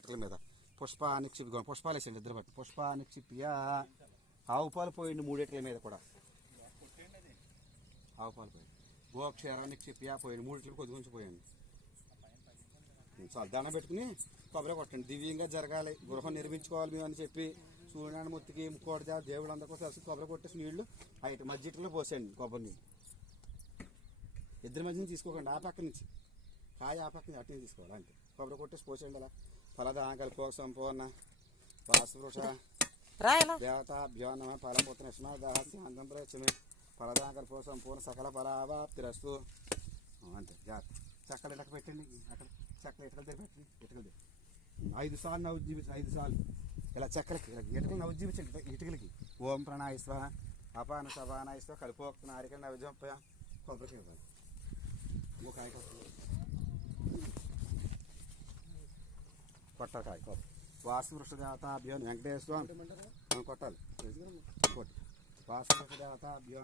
ఇటుకల మీద పుష్పాలు వేసండి ఇద్దరు బట్టి పుష్పానిక్షిప్య ఆవు పాలు పోయండి 3 ఇటుకల మీద కూడా ఆవు పాలు పోయింది గోక్షేరానిక్షిప్య పోయింది 3 ఇటుకలు కొద్ది కొంచెం పోయండి చాలా దండం పెట్టుకుని కొబ్బరి కొట్టండి దివ్యంగా జరగాలి గృహం నిర్మించుకోవాలి మేము అని చెప్పి సూర్యనారాయణ మూర్తికి ముక్కోడి దేవుడు అందరికీ కలిసి కొబ్బరి కొట్టేసి నీళ్లు అయితే మధ్య ఇటుకలో పోసేయండి కొబ్బరి నీళ్ళు ఇద్దరి మధ్య నుంచి తీసుకోకండి ఆ పక్క నుంచి కాయ ఆ పక్క నుంచి అటు నుంచి తీసుకోవాలి అంతే కొబ్బరి కొట్టేసి పోసేయండి అలా ఫలదాంకలు పోక సంపూర్ణ వాసవృష దేవతాభ్యో నమ ఫలపుత్ర శాంతం ప్రచమే ఫలదాంకలు పోక సంపూర్ణ సకల ఫలావాప్తిరస్తు అంతే జాగ్రత్త చక్కలు ఇటక పెట్టండి అక్కడ చక్కలు ఇటుకలు దగ్గర పెట్టండి ఇటుకలు 5 సార్లు నవ్వు చూపించండి 5 సార్లు ఇలా చెక్కలకి ఇలా ఇటుకలు నవ్వు చూపించండి ఇటుకలకి ఓం ప్రణాయిస్వ అపాన సపానాయిస్వ కలిపోక్త నారిక నవ్వు కొబ్బరికి ఇవ్వాలి కాయ కొట్టాలి కాయ కొబ్బరి వాసవృష దేవతాభ్యో వెంకటేశ్వర కొట్టాలి వాసవృష దేవతాభ్యో